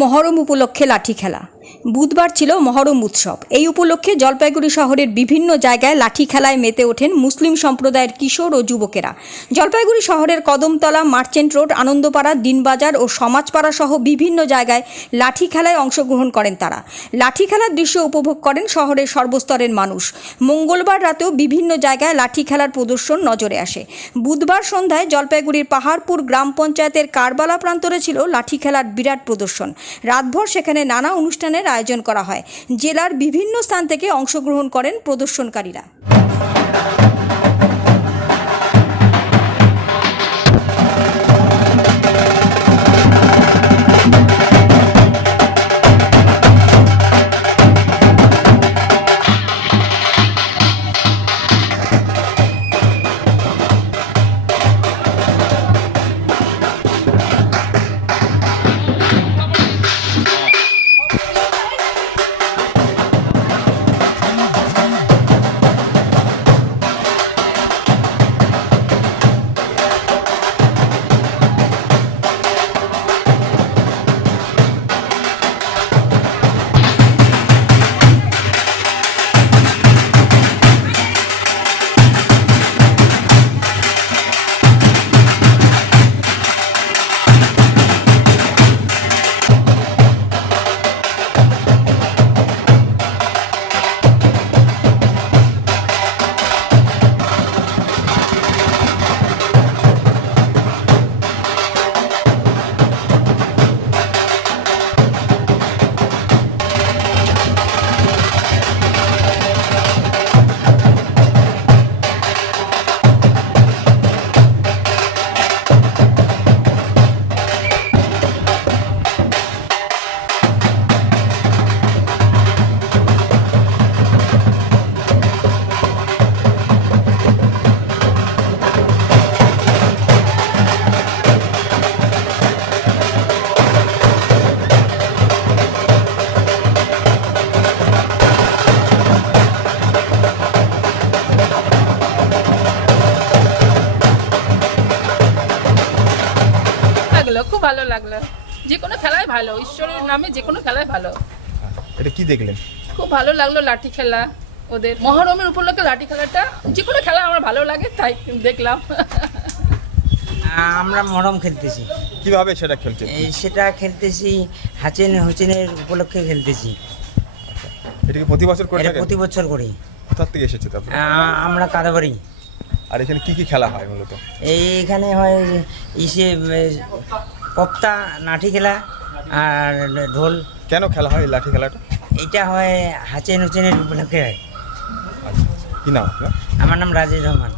মহরম উপলক্ষে লাঠি খেলা। বুধবার ছিল মহরম উৎসব। এই উপলক্ষে জলপাইগুড়ি শহরের বিভিন্ন জায়গায় লাঠি খেলায় মেতে ওঠেন মুসলিম সম্প্রদায়ের কিশোর ও যুবকেরা। জলপাইগুড়ি শহরের কদমতলা, মার্চেন্ট রোড, আনন্দপাড়া, দিনবাজার ও সমাজপাড়া সহ বিভিন্ন জায়গায় লাঠি খেলায় অংশগ্রহণ করেন তারা। লাঠি খেলার দৃশ্য উপভোগ করেন শহরের সর্বস্তরের মানুষ। মঙ্গলবার রাতেও বিভিন্ন জায়গায় লাঠি খেলার প্রদর্শন নজরে আসে। বুধবার সন্ধ্যায় জলপাইগুড়ির পাহাড়পুর গ্রাম পঞ্চায়েতের কারবালা প্রান্তরে ছিল লাঠি খেলার বিরাট প্রদর্শন। রাতভর সেখানে নানা অনুষ্ঠানের আয়োজন করা হয়। জেলার বিভিন্ন স্থান থেকে অংশগ্রহণ করেন প্রদর্শনকারীরা। লাগল খুব ভালো লাগল। যে কোনো খেলায় ভালো ঈশ্বরের নামে যে কোনো খেলায় ভালো। এটা কি দেখলেন? খুব ভালো লাগল লাঠি খেলা ওদের। মহরমের উপলক্ষে লাঠি খেলাটা যে কোনো খেলা আমার ভালো লাগে তাই দেখলাম। আমরা মরম খেলতেছি। কীভাবে সেটা খেলছে এই সেটা খেলতেছি হাচেন হোচেনের উপলক্ষে খেলতেছি। এটা কি প্রতি বছর করে প্রতি বছর করি। কোথার থেকে এসেছে আমরা কাদাবাড়ি। আর এখানে কি কি খেলা হয় মূলত? এইখানে হয় ইসে কপ্তা নাঠি খেলা আর ঢোল। কেন খেলা হয় লাঠি খেলাটা? এটা হয় হাচেন হুচেনের উপলক্ষে হয়। আচ্ছা। কি নাম আপনার? আমার নাম রাজেশ রহমান।